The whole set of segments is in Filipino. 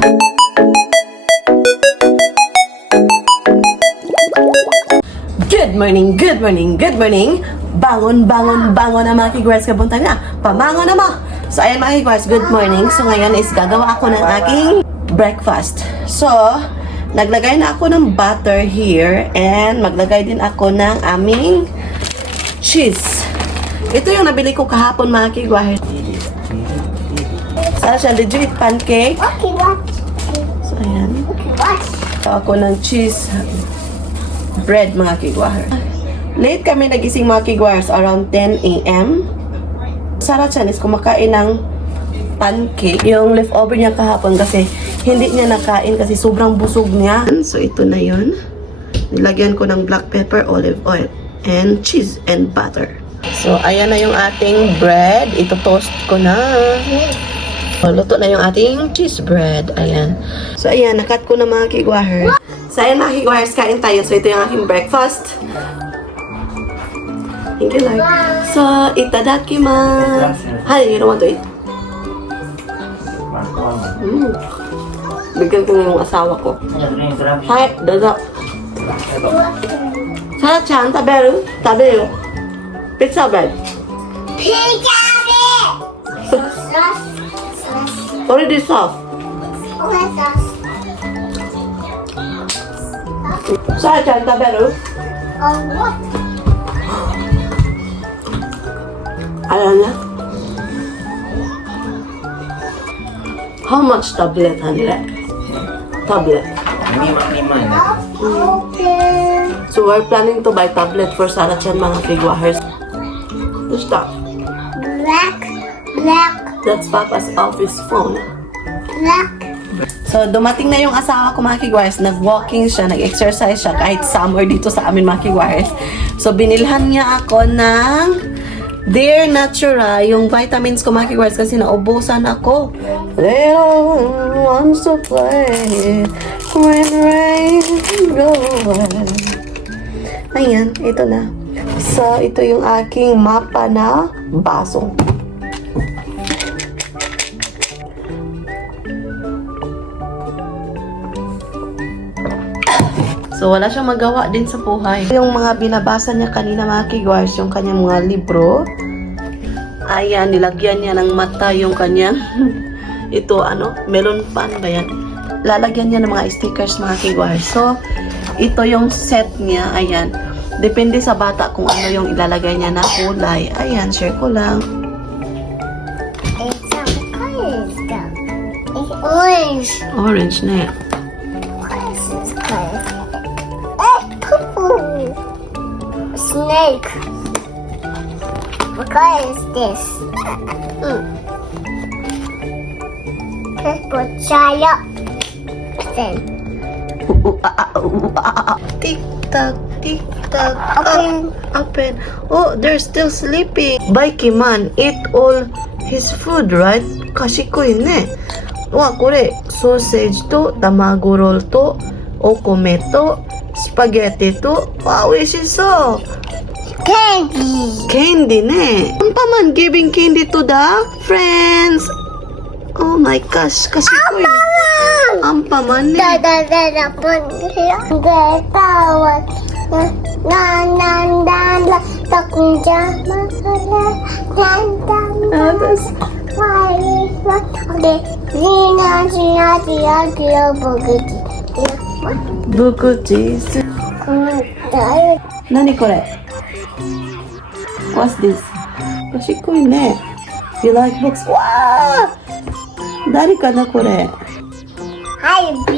Good morning, good morning, good morning. Bangon, bangon, bangon na mga kigwars, kabuntang na. Pamangon na mo. So ayan mga kigwars, good morning. So ngayon is gagawa ako ng aking breakfast. So, naglagay na ako ng butter here and maglagay din ako ng aming cheese. Ito yung nabili ko kahapon mga kigwars. Sana siya legit pancake. Okay, watch. So ayan. Okay, watch. So, ako ng cheese bread mga kigwars. Late kami nagising mga kigwars, around 10 a.m. Sarah Chan is kumakain ng pancake. Yung leftover niya kahapon kasi hindi niya nakain kasi sobrang busog niya. So ito na yun. Nilagyan ko ng black pepper, olive oil, and cheese and butter. So ayan na yung ating bread. Ito toast ko na. Luto na yung ating cheese bread. Ayan. So ayan, nakat ko na mga kigwars. So ayan mga kigwars, kain tayo. So ito yung aking breakfast. Thank you, Lord. So, itadakimasu. Hi, you don't want to eat? Bigyan ko na yung asawa ko. Hi, dozo. Sarah-chan, taberu? Taberu. Pizza bread. Pizza bread. Already soft. Sarah-chan, taberu? What? Ayan na. How much tablet, Andre? Tablet. Open. So we're planning to buy tablet for Sarah-chan mga kigwahers. What's that? Black. That's Papa's office phone. Black. So dumating na yung asawa ko mga kigwahers. Nag-walking siya, nag-exercise siya kahit summer dito sa amin mga kigwahers. So binilhan niya ako ng Dear Natura, yung vitamins ko mga kigwars kasi naubusan ako. Little wants to play when rain goes. Ayan, ito na. So, ito yung aking mapa na baso. So, wala siyang magawa din sa buhay. Yung mga binabasa niya kanina mga kigwars, yung kanyang mga libro. Ayan, nilagyan niya ng mata yung kanyang, ito melon pan ba yan? Lalagyan niya ng mga stickers mga kigwars. So, ito yung set niya, ayan. Depende sa bata kung ano yung ilalagay niya na kulay. Ayan, share ko lang. It's a color. It's orange. Orange na yan. What is this color? Purple. Snake. What color is this? Potato. Then Tick-tock, tick-tock. Open. Open. Oh, they're still sleeping. Baikiman eat all his food, right? Kashikoi ne. Wa, kore, sausage to, tamago roll to, okome to, spaghetti to. Wow, oishisou. candy. Candy ne. Ampaman giving candy to the friends. Oh my gosh, kashikoi. Ampaman ne. Bukuji. Nani kore? What's this? Kashikoi ne. You like books? Wow! Dari ka na kore? Hi, B.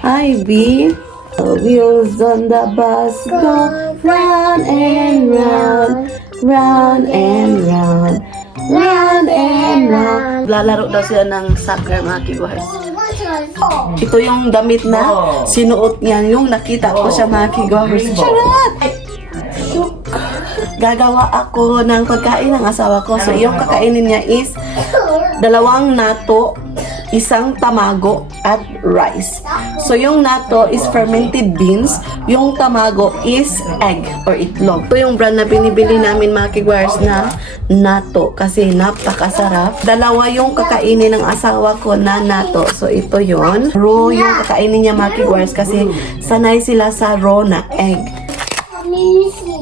Hi, B. The wheels on the bus go round and round, round and round, round and round. Lalaro daw sila ng soccer mga kigwars. Ito yung damit na sinuot niya, yung nakita ko siya mga kigwars. Charot! Gagawa ako ng pagkain ng asawa ko. So, yung kakainin niya is 2 nato isang tamago at rice. So yung natto is fermented beans, yung tamago is egg or itlog. Ito yung brand na binibili namin mga kigwars na natto kasi napakasarap. Dalawa yung kakainin ng asawa ko na natto. So ito yon. Raw yung kakainin niya mga kigwars kasi sanay sila sa raw na egg.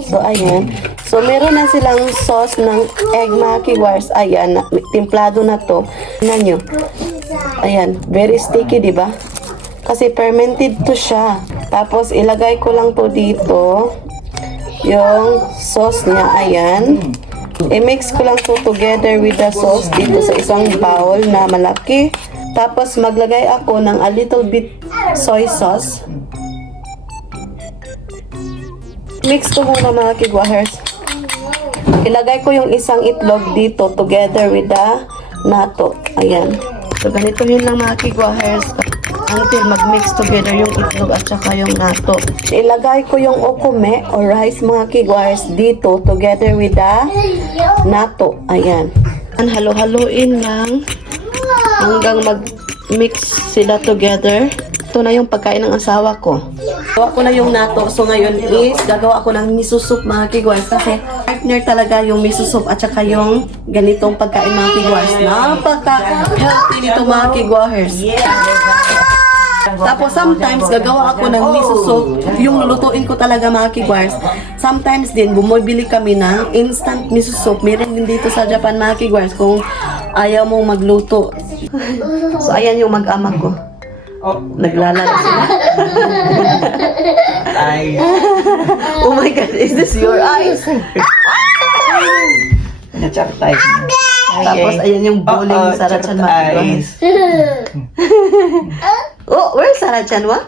So, ayan. So, meron na silang sauce ng egg mga kigwars. Ayan, timplado na to. Tingnan nyo. Ayan, very sticky, di ba? Kasi fermented to siya. Tapos, ilagay ko lang to dito. Yung sauce niya, ayan. I-mix ko lang to together with the sauce dito sa isang bowl na malaki. Tapos, maglagay ako ng a little bit soy sauce. Mix ko muna mga kigwahers. Ilagay ko yung isang itlog dito together with the natto. Ayan. So, ganito yun lang mga kigwahers until mag-mix together yung itlog at saka yung natto. Ilagay ko yung okome or rice mga kigwahers dito together with the natto. Ayan. Halo-haloin lang hanggang mag-mix sila together. Ito na yung pagkain ng asawa ko. Gawa ko na yung natto. So ngayon is gagawa ko ng miso soup mga kigwars. Kasi partner talaga yung miso soup at saka yung ganitong pagkain mga kigwars. Napaka-healthy nito mga kigwars. Tapos sometimes gagawa ako ng miso soup. Yung lulutuin ko talaga mga kigwars. Sometimes din bumibili kami ng instant miso soup. Meron din dito sa Japan mga kigwars kung ayaw mong magluto. So ayan yung mag-ama ko. Naglalaro sila. Eyes. Oh my God, is this your eyes? Nachaptay. Tapos ayan yung bowling ni Sarah-chan eyes. Oh, where's Sarah-chan wa?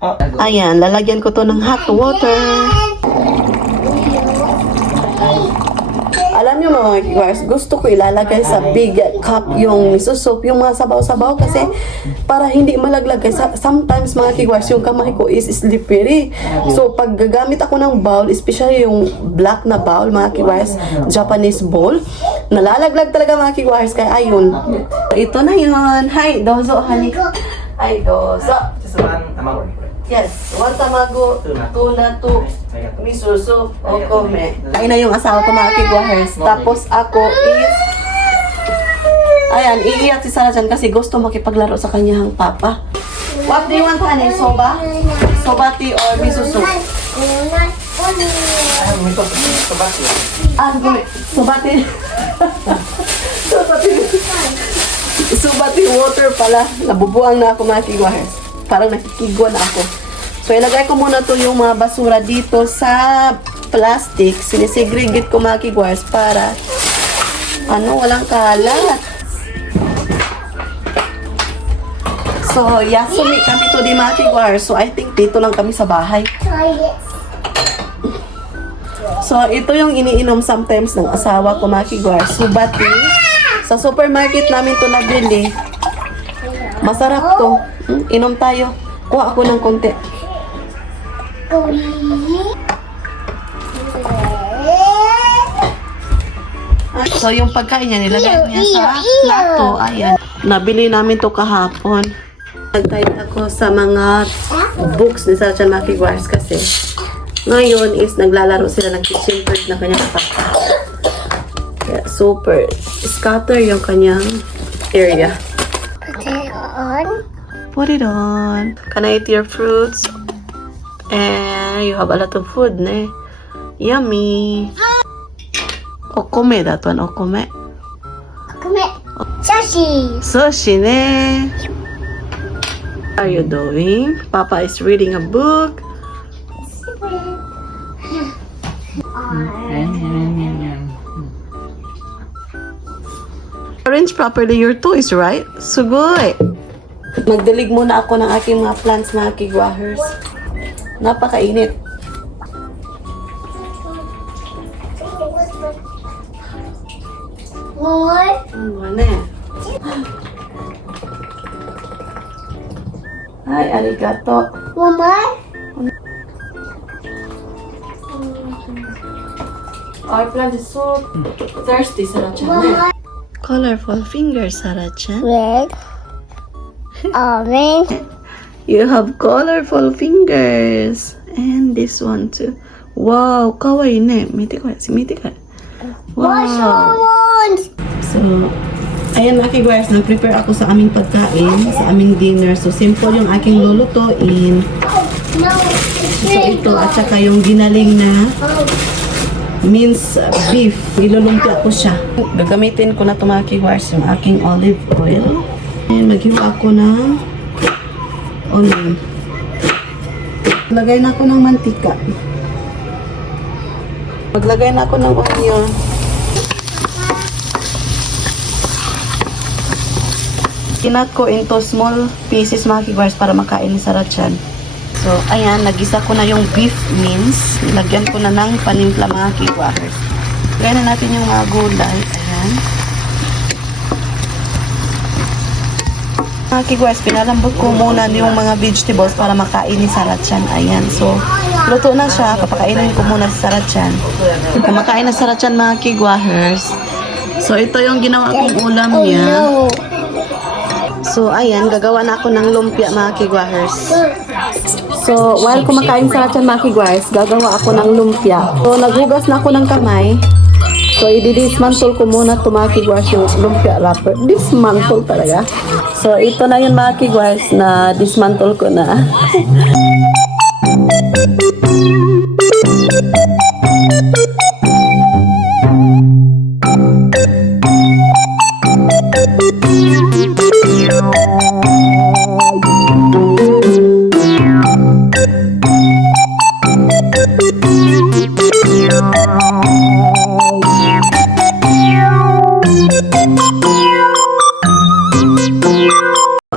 Oh, Ayan, lalagyan ko to ng hot water. Alam nyo mga kigwars, gusto ko ilalagay sa big cup yung miso soup, yung mga sabaw-sabaw kasi para hindi malaglag. Kasi sometimes mga kigwars, yung kamay ko is slippery. So pag gagamit ako ng bowl, especially yung black na bowl mga kigwars, Japanese bowl, nalalaglag talaga mga kigwars. Kaya ayun, ito na yun. Hi, dozo, honey. Hi, dozo. just one tamago. Yes, one tamago, tuna, miso soup, okome. Kain na yung asawa ko mga kigwahers. Tapos ako is, ayan, iiyak si Sarah-chan kasi gusto makipaglaro sa kanyang papa. What do you want, honey? Soba? Sobati or miso soup? Ah, gumi. Sobati. Sobati water pala. Nabubuang na ako mga kigwahers. Parang nakikigwa na ako. So, ilagay ko muna to yung mga basura dito sa plastic. Sinisegregate ko mga kigwars para walang kalat. So, yasumi kami to di mga kigwars. So, I think dito lang kami sa bahay. So, ito yung iniinom sometimes ng asawa ko mga kigwars. Subati. Sa supermarket namin to nabili. Masarap to. Inom tayo. Kuha ako ng konti. So, yung pagkain niya, nilagay niya sa plato. Ayan. Nabili namin to kahapon. Nag-type ako sa mga books ni Sarah-chan Makigwars kasi ngayon is naglalaro sila ng kitchen toys na kanyang papa. Kaya super scatter yung kanyang area. Put it on. Can I eat your fruits? And you have a lot of food, ne? Yummy. Okome that one, okome. Sushi. Sushi, ne? What are you doing? Papa is reading a book. Arrange properly your toys, right? Sugoi. Magdilig muna ako ng aking mga plants, mga kigwahers. Napakainit. More. Ano eh? Ay, arigato. More. Our plant is so thirsty, Sarah-chan. Colorful fingers, Sarah-chan. Red. Orange. You have colorful fingers. And this one too. Wow, kawaii ne. Mite ko, mite ko. Wow. Orange. So, ayan mga guys, nag-prepare ako sa aming pagkain, sa aming dinner. So, simple yung aking lulutuin. No. So, ito at saka yung ginaling na minced beef. Ilulumpia ko siya. Gagamitin ko na ito mga guys, yung aking olive oil. And maghiwa ako ng onion. Maglagay na ako ng mantika. Maglagay na ako ng onion. Kinat ko into small pieces mga kigwars para makain ni Sarah-chan. So, ayan, nagisa ko na yung beef mince. Lagyan ko na ng panimpla mga kigwars. Lagyan na natin yung mga gulay. Ayan. Mga kigwars, pinalambot ko muna yung mga vegetables para makain ni Sarah-chan. Ayan, so, luto na siya. Papakainin ko muna si Sarah-chan. Kumakain na Sarah-chan mga kigwars. So, ito yung ginawa kong ulam niya. No. So, ayan, gagawa na ako ng lumpia, mga kigwahers. So, while kumakain sa Sarah-chan, mga kigwahers, gagawa ako ng lumpia. So, naghugas na ako ng kamay. So, i-dismantle ko muna ito, mga kigwahers, yung lumpia wrapper. Dismantle talaga. So, ito na yun, mga kigwahers, na dismantle ko na.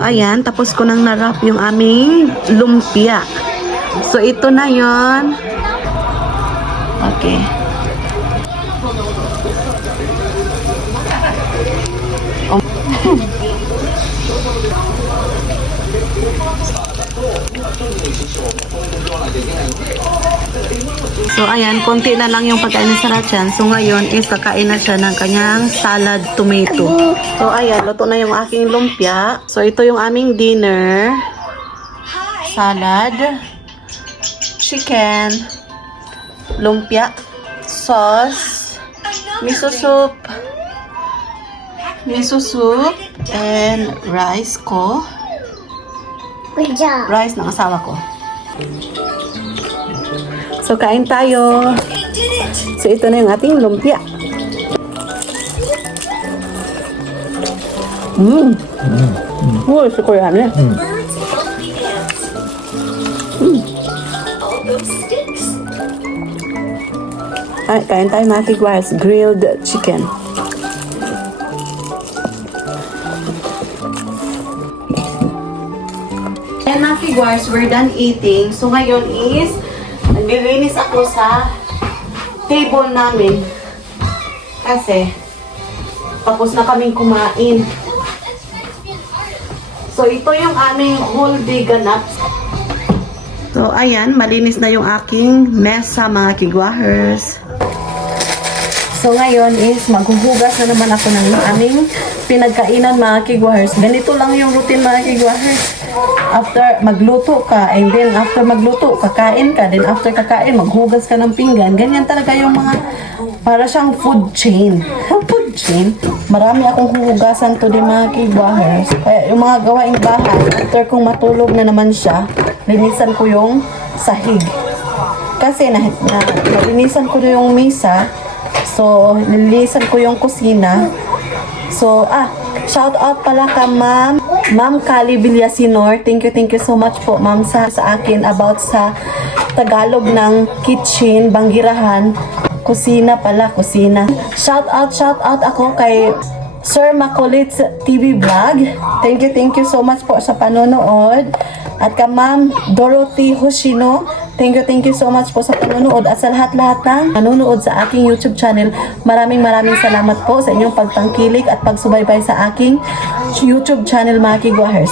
Ayan, tapos ko nang narap yung aming lumpia. So, ito na yon. Okay. So, ayan, konti na lang yung pagkain ni Sarah-chan. So, ngayon is kakain na siya ng kanyang salad tomato. So, ayan, luto na yung aking lumpia. So, ito yung aming dinner. Salad, chicken, lumpia, sauce, miso soup, and rice ko. Good job. Rice ng asawa ko. So, kain tayo. So, ito na yung ating lumpia. Uy, si Korean eh. Ay, kain tayo mga kigwars. Grilled chicken. And mga kigwars, we're done eating. So, ngayon is naglilinis ako sa table namin kasi tapos na kaming kumain. So, ito yung aming whole day ganap. So, ayan, malinis na yung aking mesa, mga kigwahers. So, ngayon is maghuhugas na naman ako ng aming pinagkainan, mga kigwahers. Ganito lang yung routine, mga kigwahers. After magluto ka, and then after magluto, kakain ka, then after kakain, maghugas ka ng pinggan. Ganyan talaga yung mga, para siyang food chain. Food chain. Marami akong huhugasan to di mga kigwahers. Kaya yung mga gawaing bahay, after kong matulog na naman siya, linisan ko yung sahig. Kasi nalinisan ko yung mesa, so nilinisan ko yung kusina. So, shout out pala ka Ma'am Kali Villasinor. Thank you so much po ma'am sa akin about sa Tagalog ng kitchen, banggirahan, kusina pala, kusina. Shout out ako kay Sir Makulit's TV Vlog. Thank you so much po sa panonood. At ka Ma'am Dorothy Hoshino, thank you so much po sa panonood. At sa lahat-lahat ng nanonood sa aking YouTube channel, maraming salamat po sa inyong pagtangkilik at pagsubaybay sa aking YouTube channel, mga kigwahers.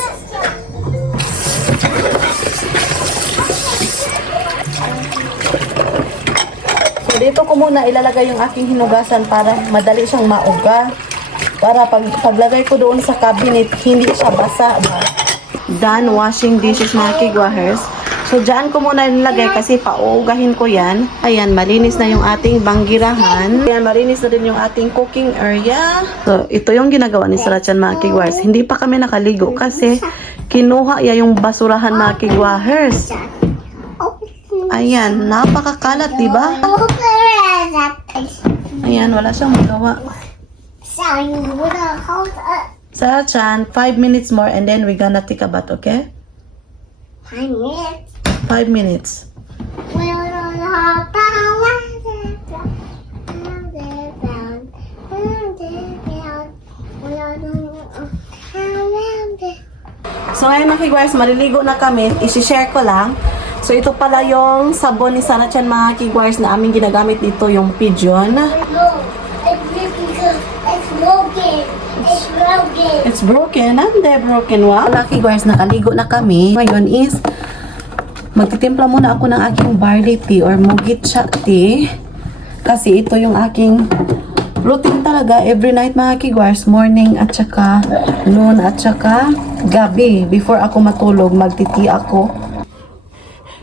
So dito ko muna ilalagay yung aking hinugasan para madali siyang mauga. Para paglagay ko doon sa cabinet, hindi siya basa ba? Done washing dishes mga kigwahers. So, dyan ko muna nilagay kasi paugahin ko yan. Ayan, malinis na yung ating banggirahan. Ayan, malinis na din yung ating cooking area. So, ito yung ginagawa ni Sarachan mga kigwahers. Hindi pa kami nakaligo kasi kinuha ya yung basurahan mga kigwahers. Ayan, napakakalat, di ba? Ayan, wala siyang magawa. Sarachan, 5 minutes more and then we're gonna take a bath, okay? 5 minutes. So ngayon mga kigwars, maliligo na kami. I-share ko lang. So ito pala yung sabon ni Sarachan mga kigwars na aming ginagamit dito, yung Pigeon. It's broken. Hindi broken. Wow. Mga kigwars, nakaligo na kami. Ngayon is magtitimpla muna ako ng aking barley tea or mugitcha tea. Kasi ito yung aking routine talaga every night mga kigwars. Morning at saka noon at saka gabi. Before ako matulog, magtiti ako.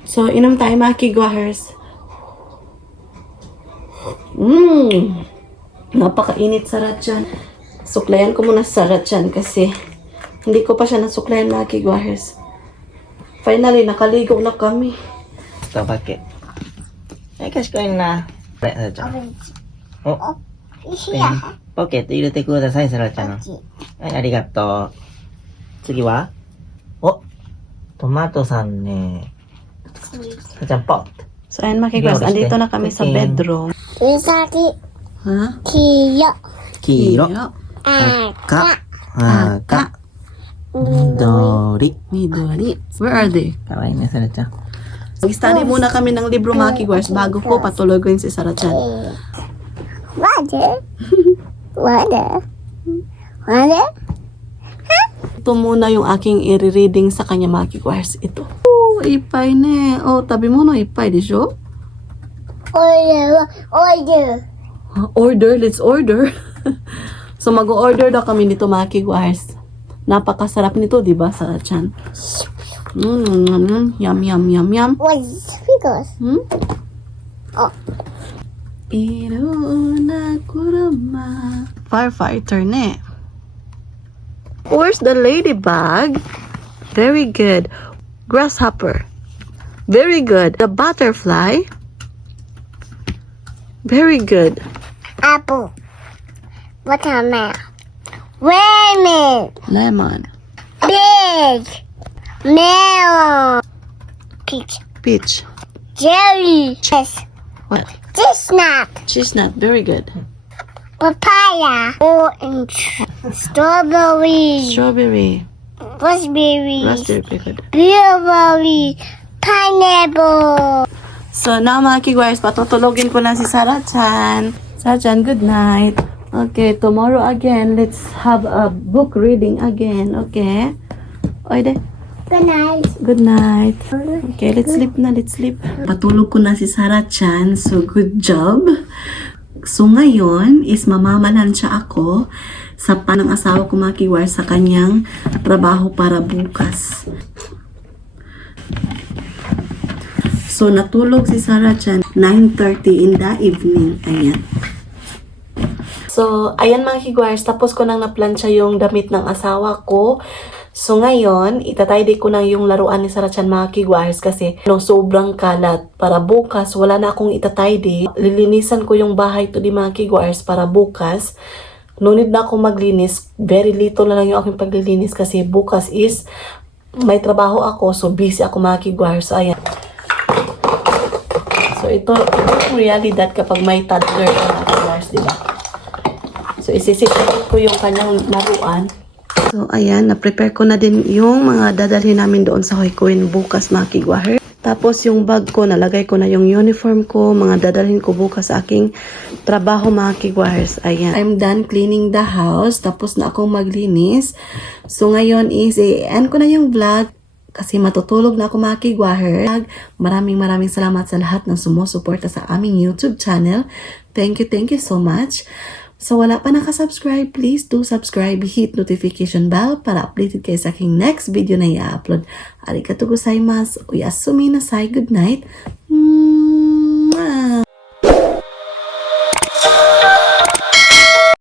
So, inom tayo mga kigwars. Napakainit Sarachan. Suklayan ko muna Sarachan kasi hindi ko pa siya nasuklayan mga kigwars. Finally, nakaligo na kami. Ito, bakit? Ay, kasi ko yun na. Oh, pocket, 入れてください、さらちゃん。はい、ありがとう。次はお、トマトさんね。さらちゃん、ポッ。 So, ayan mga kigwars, andito na kami sa bedroom. Ha? 黄色、赤、赤、緑。Midori. Where are they? かわいいね、さらちゃん。 Mag-study muna kami ng libro mga kigwars bago ko patulogin si Sarachan. Ito muna yung aking i-reading sa kanya mga kigwars. Ito. Oh, ipay ne. Oh, tabi mo no ipay, di siyo? Order, let's order. So mag-order daw kami nito mga kigwars. Napakasarap nito, di ba, Sarachan? Yum, yum, yum, yum. Hmm? Iruna kuruma. Firefighter ne. Where's the ladybug? Very good. Grasshopper. Very good. The butterfly. Very good. Apple. Watermelon. Lemon. Lemon. Big. Melon. Peach. Peach. Jelly. Yes. What? Chestnut. Chestnut. Very good. Papaya. Orange. Strawberry. Strawberry. Raspberry. Raspberry. Very good. Blueberry. Pineapple. So now mga kigwars, patutulogin ko na si Sarachan. Sarachan, good night. Okay, tomorrow again, let's have a book reading again, okay? Oide. Good night. Good night. Okay, let's sleep na, let's sleep. Patulog ko na si Sarachan, so good job. So ngayon is mamamalan siya ako sa panang asawa ko mga kigwars sa kanyang trabaho para bukas. So natulog si Sarachan 9:30 in the evening. Ayan. So, ayan mga kigwars, tapos ko nang naplansya yung damit ng asawa ko. So, ngayon, itatidy ko na yung laruan ni Sarachan mga kigwars kasi sobrang kalat. Para bukas, wala na akong itatidy. Lilinisan ko yung bahay to di mga kigwars para bukas. No need na akong maglinis. Very little na lang yung aking paglilinis kasi bukas is may trabaho ako. So, busy ako mga kigwars. So, ayan. So, ito yung realidad kapag may toddler ka mga kigwars, di ba? So, isisipin ko yung kanyang laruan. So, ayan, na-prepare ko na din yung mga dadalhin namin doon sa Hoykuin bukas mga kigwaher. Tapos, yung bag ko, nalagay ko na yung uniform ko, mga dadalhin ko bukas sa aking trabaho mga kigwahers. Ayan. I'm done cleaning the house. Tapos na akong maglinis. So, ngayon is, end ko na yung vlog. Kasi matutulog na ako mga kigwaher. Maraming salamat sa lahat ng sumusuporta sa aming YouTube channel. Thank you so much. So wala pa nakasubscribe, please do subscribe, hit notification bell para updated kayo sa aking next video na i-upload. Arigatou gozaimasu. Oyasumi nasai. Good night.